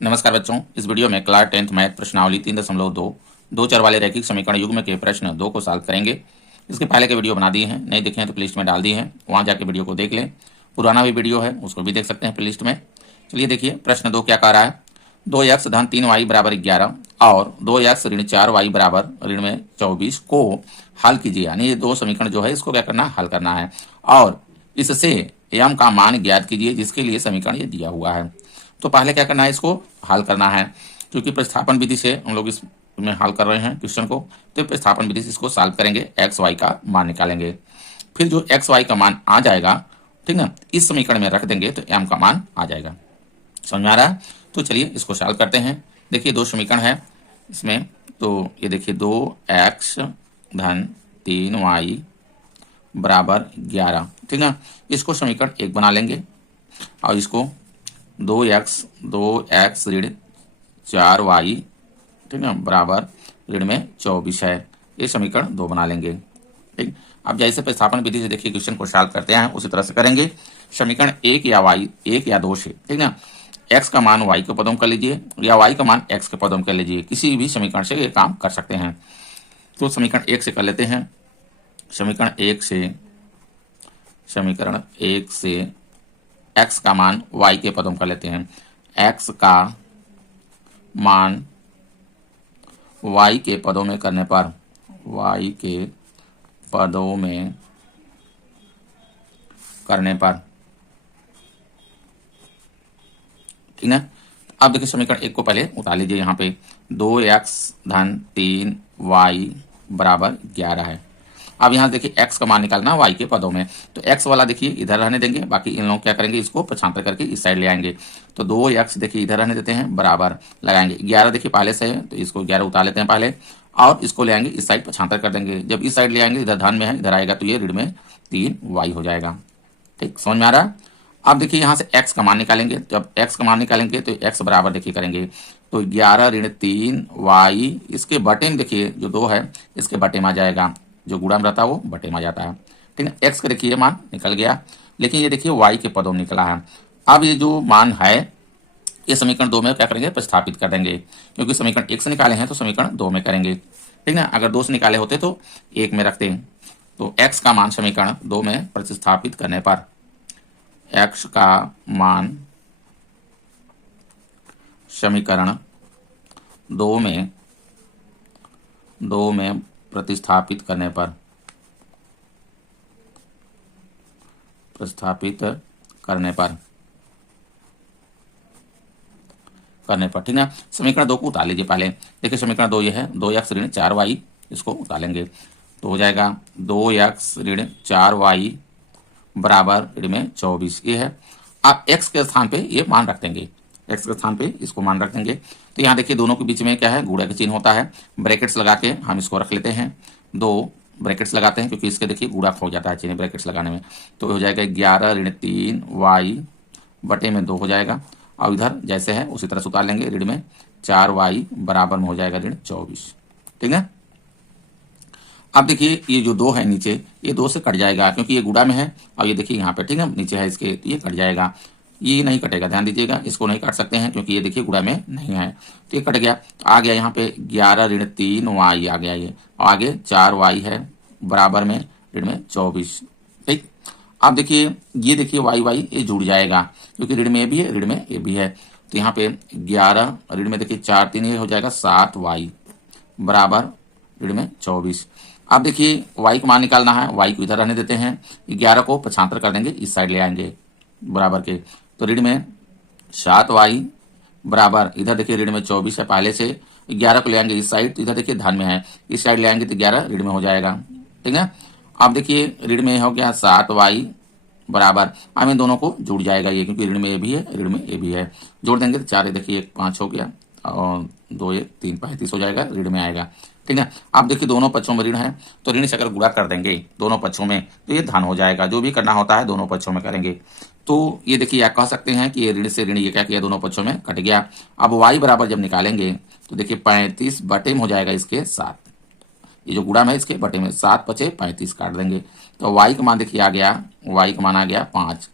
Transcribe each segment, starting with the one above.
नमस्कार बच्चों, इस वीडियो में क्लास 10th मैथ प्रश्नावली 3.2 दो चर वाले रैखिक समीकरण युग्म के प्रश्न 2 को सॉल्व करेंगे। इसके पहले के वीडियो बना दिए हैं, नहीं देखे हैं तो प्लेलिस्ट में डाल दिए हैं, वहां जाके वीडियो को देख लें। पुराना भी वीडियो है, उसको भी देख सकते हैं प्लेलिस्ट में। चलिए देखिए प्रश्न 2 क्या कह रहा है। 2x धन 3y बराबर 11 और 2x ऋण 4y बराबर ऋण में 24 को हल कीजिए। यानी ये दो समीकरण जो है इसको क्या करना है, हल करना है। और इससे m का मान ज्ञात कीजिए जिसके लिए समीकरण ये दिया हुआ है। तो पहले क्या करना है, इसको हल करना है। क्योंकि प्रतिस्थापन विधि से हम लोग इसमें हल कर रहे हैं क्वेश्चन को, तो प्रतिस्थापन विधि से इसको सॉल्व करेंगे, एक्स वाई का मान निकालेंगे। फिर जो एक्स वाई का मान आ जाएगा, ठीक ना, इस समीकरण में रख देंगे तो एम का मान आ जाएगा। समझ में आ रहा है? तो चलिए इसको सॉल्व करते हैं। देखिए दो समीकरण है इसमें, तो ये देखिए 2x धन 3y बराबर 11, ठीक ना। इसको समीकरण 1 बना लेंगे और इसको 2x ऋण 4y, ठीक है, बराबर ऋण में 24 है, ये समीकरण 2 बना लेंगे। ठीक, अब जैसे प्रतिस्थापन विधि से देखिए क्वेश्चन को सॉल्व करते हैं उसी तरह से करेंगे। समीकरण 1 या 2 से, ठीक ना, x का मान y के पदों में कर लीजिए या y का मान x के पदों में कर लीजिए, किसी भी समीकरण से ये काम कर सकते हैं। तो समीकरण 1 से कर लेते हैं। समीकरण 1 से x का मान y के पदों में कर लेते हैं। x का मान y के पदों में करने पर, y के पदों में करने पर, ठीक है। अब देखिए समीकरण 1 को पहले उतार लीजिए। यहाँ पे 2x धन 3y बराबर 11 है। अब यहाँ देखिए x का मान निकालना y के पदों में, तो x वाला देखिए इधर रहने देंगे, बाकी इन लोग क्या करेंगे, इसको पक्षांतर करके इस साइड ले आएंगे। तो 2x देखिए इधर रहने देते हैं, बराबर लगाएंगे। 11 देखिए पहले से है तो इसको 11 उतार लेते हैं पहले, और इसको ले आएंगे इस साइड पक्षांतर कर देंगे। जब इस साइड ले आएंगे, इधर धन में है, इधर आएगा तो ये ऋण में 3y हो जाएगा। ठीक, समझ में आ रहा है? अब देखिए यहाँ से x का मान निकालेंगे। जब x का मान निकालेंगे तो x बराबर देखिए करेंगे, तो 11 ऋण 3y, इसके बटे में देखिए जो 2 है इसके बटे में आ जाएगा, जो गुणा में रहता है वो बटे में आ जाता है। ठीक है, x का देखिए ये मान निकल गया, लेकिन ये देखिए y के पदों में निकला है। अब ये जो मान है ये समीकरण 2 में क्या करेंगे, प्रतिस्थापित कर देंगे। क्योंकि समीकरण 1 से निकाले हैं तो समीकरण 2 में करेंगे, ठीक ना। अगर 2 से निकाले होते तो 1 में रखते। तो x का मान समीकरण 2 में प्रतिस्थापित करने पर, x का मान समीकरण 2 में प्रतिस्थापित करने पर, ठीक है। समीकरण 2 को उतार लीजिए पहले। देखिए समीकरण 2 ये है, 2x ऋण 4y, इसको उतारेंगे तो हो जाएगा 2x ऋण 4y बराबर ऋण में 24, ये है। अब x के स्थान पे ये मान रख देंगे, x के स्थान पे इसको मान रख देंगे। तो यहाँ देखिए दोनों के बीच में क्या है, गुणा का चिन्ह होता है। ब्रैकेट्स लगा के हम इसको रख लेते हैं, 2 ब्रैकेट्स लगाते हैं क्योंकि इसके देखिए गुणा हो जाता है चिन्ह ब्रैकेट्स लगाने में। तो हो जाएगा 11 ऋण 3y बटे में 2 हो जाएगा, और इधर जैसे है उसी तरह से उतार लेंगे, ऋण में 4y बराबर में हो जाएगा ऋण 24, ठीक है। अब देखिए ये जो 2 है नीचे, ये 2 से कट जाएगा क्योंकि ये गुणा में है, और ये देखिए यहाँ पे, ठीक है, नीचे है इसके, तो ये कट जाएगा, ये नहीं कटेगा, ध्यान दीजिएगा, इसको नहीं काट सकते हैं क्योंकि ये देखिए गुणा में नहीं है, तो ये कट गया। आ गया यहाँ पे 11 ऋण 3y आ गया, ये आगे 4y है बराबर में ऋण में 24। ठीक, अब देखिए ये देखिए y ये जुड़ जाएगा क्योंकि ऋण में ये भी है, ऋण में ये भी है। तो यहाँ पे 11 ऋण में देखिए 4 3 ये हो जाएगा 7y बराबर ऋण में 24। अब देखिए y का मान निकालना है, y को इधर रहने देते हैं, 11 को पक्षांतर कर देंगे, इस साइड ले आएंगे बराबर के, तो ऋण में 7y बराबर, इधर देखिए ऋण में 24 है पहले से, 11 को ले आएंगे इस साइड, तो इधर देखिए धन में है, इस साइड ले आएंगे तो 11 ऋण में हो जाएगा, ठीक है। अब देखिए ऋण में हो गया 7y बराबर, अब इन दोनों को जुड़ जाएगा ये, क्योंकि ऋण में ये भी है, ऋण में ये भी है, जोड़ देंगे तो 4 देखिए 1 5 हो गया, और 2 1 3 35 हो जाएगा, ऋण में आएगा, ठीक है। अब देखिए दोनों पक्षों में ऋण है, तो ऋण से अगर गुणा कर देंगे दोनों पक्षों में तो ये धन हो जाएगा। जो भी करना होता है दोनों पक्षों में करेंगे। तो ये देखिए आप कह सकते हैं कि ये ऋण से ऋण ये क्या किया, दोनों पक्षों में कट गया। अब y बराबर जब निकालेंगे तो देखिए 35 बटे में हो जाएगा इसके 7, ये जो गुणा में इसके बटे में 7 बचे 35 काट देंगे, तो y का मान देखिए आ गया, y का मान आ गया 5,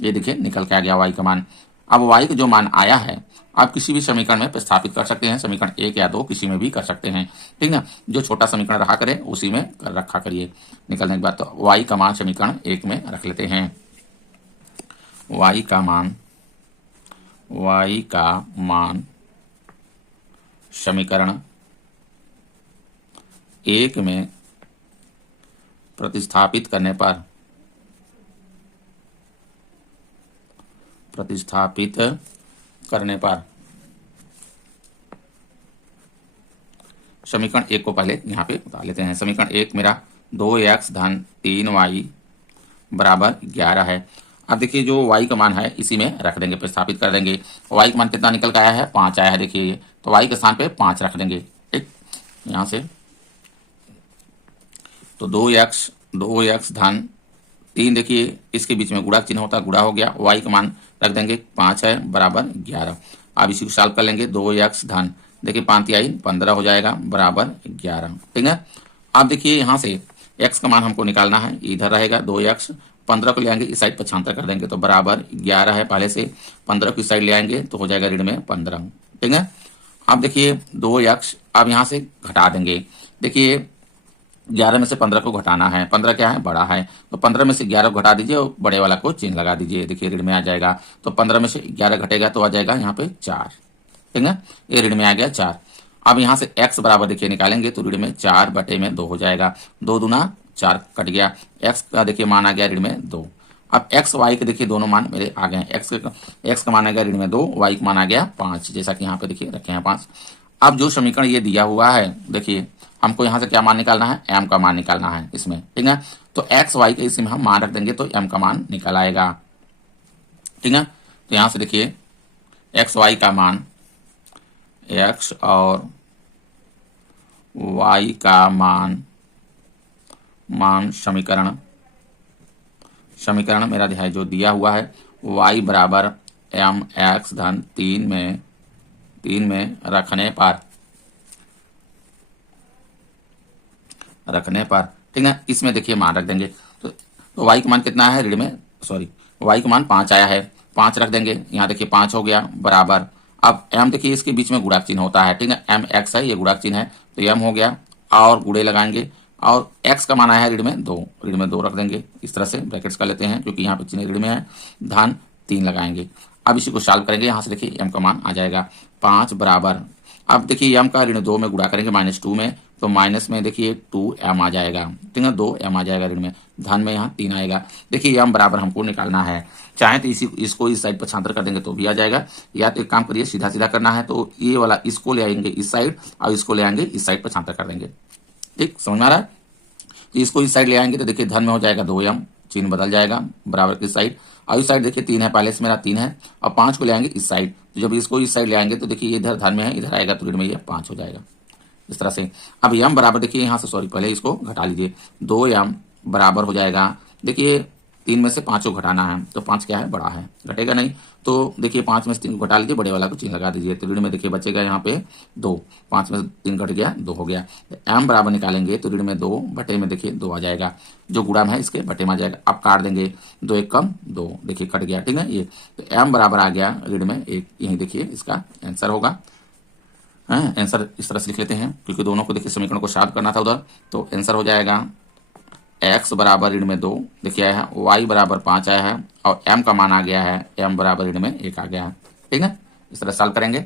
ये देखिए निकल के आ गया y का मान। अब y का जो मान आया है आप किसी भी समीकरण में प्रतिस्थापित कर सकते हैं, समीकरण 1 या 2 किसी में भी कर सकते हैं, ठीक ना। जो छोटा समीकरण रहा करे उसी में रखा करिए निकलने के बाद। तो y का मान समीकरण 1 में रख लेते हैं। y का मान समीकरण 1 में प्रतिस्थापित करने पर समीकरण 1 को पहले यहाँ पे उतार लेते हैं। समीकरण 1 मेरा 2x धन 3y बराबर 11 है। अब देखिए जो y का मान है इसी में रख देंगे, प्रतिस्थापित कर देंगे। y का मान कितना निकल के आया है, 5 आया है। देखिए तो y के स्थान पे 5 रख देंगे, ठीक। यहाँ से तो 2x धन 3, देखिए इसके बीच में गुणा चिन्ह होता है, गुणा हो गया। y का मान रख देंगे 5 है बराबर 11। अब इसी को सॉल्व कर लेंगे। 2x धन देखिए 5 आई 15 हो जाएगा बराबर 11, ठीक है। अब देखिए यहाँ से x का मान हमको निकालना है, इधर रहेगा 2x, 15 को ले आएंगे इस साइड पक्षांतर कर देंगे तो बराबर 11 है। पहले से 15 को इस साइड ले आएंगे तो हो जाएगा ऋण में 15, ठीक है। अब देखिए 2x अब यहाँ से घटा देंगे। देखिए 11 में से 15 को घटाना है, 15 क्या है, बड़ा है, तो 15 में से 11 को घटा दीजिए और बड़े वाला को चिन्ह लगा दीजिए। देखिए ऋण में आ जाएगा, तो 15 में से 11 घटेगा तो आ जाएगा यहाँ पे 4, ठीक है। ये ऋण में आ गया 4। अब यहाँ से x बराबर देखिए निकालेंगे तो ऋण में 4/2 हो जाएगा। 2 दूना 4 कट गया। x का देखिए मान आ गया ऋण में 2। अब x y के देखिए दोनों मान मेरे आ गए। x का मान आ गया ऋण में 2, y का मान आ गया 5, जैसा कि यहाँ पे देखिए रखे हैं 5। अब जो समीकरण ये दिया हुआ है देखिए हमको यहाँ से क्या मान निकालना है, m का मान निकालना है इसमें, ठीक है। तो x y के इसमें हम मान रख देंगे तो m का मान निकल आएगा, ठीक है। तो यहाँ से देखिए x y का मान, x और y का मान समीकरण मेरा है जो दिया हुआ है y बराबर mx धन 3 में रखने पर, ठीक है। इसमें देखिए मान रख देंगे तो y का मान कितना है, ऋण में y का मान 5 आया है, 5 रख देंगे। यहाँ देखिए 5 हो गया बराबर, अब m देखिए इसके बीच में गुणक चिन्ह होता है, ठीक है। mx है, ये गुणक चिन्ह है तो m हो गया और गुणे लगाएंगे और x का मान आया है ऋण में 2, ऋण में 2 रख देंगे। इस तरह से ब्रैकेट्स कर लेते हैं क्योंकि यहाँ पे चिन्ह ऋण में है, धन 3 लगाएंगे। अब इसी को सॉल्व करेंगे। यहाँ से देखिए m का मान आ जाएगा 5 बराबर, अब देखिए m का ऋण 2 में गुणा करेंगे -2 में तो माइनस में देखिए 2m आ जाएगा, ठीक है। 2m आ जाएगा ऋण में, धन में यहाँ 3 आएगा। देखिए m बराबर हमको निकालना है, चाहे तो इसको इस साइड पर छांतर कर देंगे तो भी आ जाएगा, या तो एक काम करिए सीधा सीधा करना है तो ये वाला इसको ले आएंगे इस साइड और इसको ले आएंगे इस साइड पर छांतर कर देंगे, ठीक, समझ में आ रहा है। तो इसको इस साइड ले आएंगे तो देखिए धन में हो जाएगा 2m, चिन्ह बदल जाएगा बराबर की साइड, और इस साइड देखिए 3 है, पहले से मेरा 3 है और 5 को ले आएंगे इस साइड, तो जब इसको इस साइड ले आएंगे तो देखिए इधर धन में है, इधर आएगा तो ऋण में ये 5 हो जाएगा इस तरह से। अब m बराबर देखिए यहाँ से पहले इसको घटा लीजिए, 2m बराबर हो जाएगा, देखिए 3 में से 5 को घटाना है तो 5 क्या है, बड़ा है, घटेगा नहीं, तो देखिए 5 में से 3 को घटा लीजिए, बड़े वाला को चिन्ह लगा दीजिए, तो ऋण में देखिए बचेगा यहाँ पे 2, 5 में से 3 घट गया 2 हो गया। m बराबर निकालेंगे तो ऋण में 2 बटे में देखिए 2 आ जाएगा, जो गुणा में है इसके बटे में आ जाएगा। अब काट देंगे 2 1 कम 2, देखिए कट गया, ठीक है। ये तो m बराबर आ गया ऋण में 1, यही देखिए इसका आंसर होगा। आंसर इस तरह से लिख लेते हैं क्योंकि दोनों को देखिए समीकरण को सॉल्व करना था उधर, तो आंसर हो जाएगा x बराबर ऋण में 2 देखिए आया है, y बराबर 5 आया है और m का मान आ गया है, m बराबर ऋण में 1 आ गया है, ठीक है। इस तरह सॉल्व करेंगे।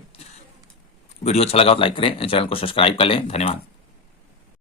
वीडियो अच्छा लगा तो लाइक करें, चैनल को सब्सक्राइब कर लें। धन्यवाद।